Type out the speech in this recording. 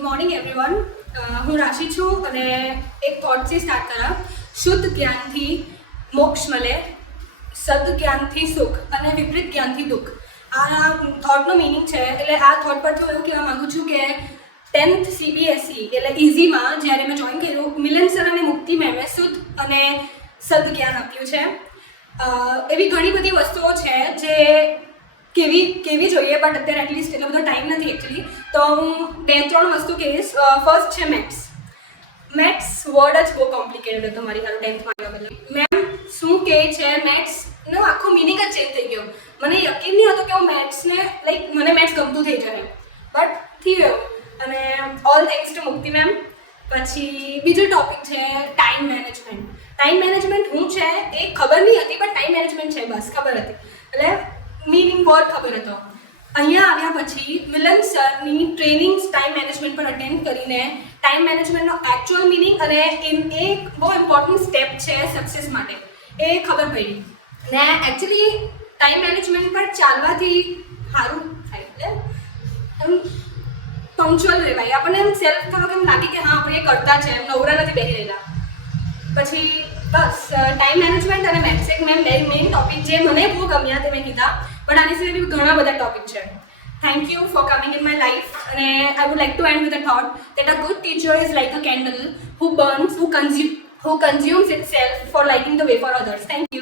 Good morning everyone. હું રાશિ છું અને એક થોટથી સ્ટાર્ટ કરા. શુદ્ધ જ્ઞાનથી મોક્ષ મળે, સદ જ્ઞાનથી સુખ અને વિપરીત જ્ઞાનથી દુઃખ. આ થોટનો મિનિંગ છે. એટલે આ થોટ પરથી હું એવું કહેવા માગું છું કે 10th CBSE એટલે ઇઝીમાં જ્યારે મેં જોઈન કર્યું, મિલન સર અને મુક્તિ મેમે શુદ્ધ અને સદ જ્ઞાન આપ્યું છે. એવી ઘણી બધી વસ્તુઓ છે જે કેવી જોઈએ, બટ અત્યારે એટલીસ્ટ એટલો બધો ટાઈમ નથી એકચ્યુઅલી. તો હું 2-3 વસ્તુ કહીશ. ફર્સ્ટ છે મેથ્સ. મેથ્સ વર્ડ જ બહુ કોમ્પ્લિકેટેડ હતો મારી હારું 10thમાં આવ્યા પહેલાં. મેમ શું કહે છે મેથ્સનો આખો મિનિંગ જ ચેન્જ થઈ ગયો. મને યકીન નહીં હતું કે હું મેથ્સને મને મેથ્સ ગમતું થઈ જાય, બટ થઈ ગયું. અને ઓલ થેન્ક્સ ટુ મુક્તિ મેમ. પછી બીજો ટોપિક છે ટાઈમ મેનેજમેન્ટ. ટાઈમ મેનેજમેન્ટ શું છે એ ખબર નહીં હતી, બટ ટાઈમ મેનેજમેન્ટ છે બસ ખબર હતી. એટલે મીનિંગ વર્ડ ખબર હતો. અહીંયા આવ્યા પછી મિલન સરની ટ્રેનિંગ્સ ટાઈમ મેનેજમેન્ટ પર અટેન્ડ કરીને ટાઈમ મેનેજમેન્ટનો એકચ્યુઅલ મિનિંગ અને એ બહુ ઇમ્પોર્ટન્ટ સ્ટેપ છે સક્સેસ માટે એ ખબર પડી. ને એકચ્યુઅલી ટાઈમ મેનેજમેન્ટ પર ચાલવાથી સારું થાય. એટલે એમ પંક્ચ્યુઅલ રહેવાય. આપણને એમ સેલ્ફ થોડોક એમ લાગે કે હા આપણે એ કરતા છે, એમ નવરા નથી બેસી રહેલા. પછી બસ ટાઈમ મેનેજમેન્ટ અને મેથ્સ એક મેન ટોપિક જે મને બહુ ગમ્યા તે મેં કીધા, બટ આની સિવાય બી ઘણા બધા ટોપિક છે. Thank you for coming in my life. અને I would like to end with a thought that a good teacher is like a candle who burns, who consumes itself for lighting the way for others. Thank you.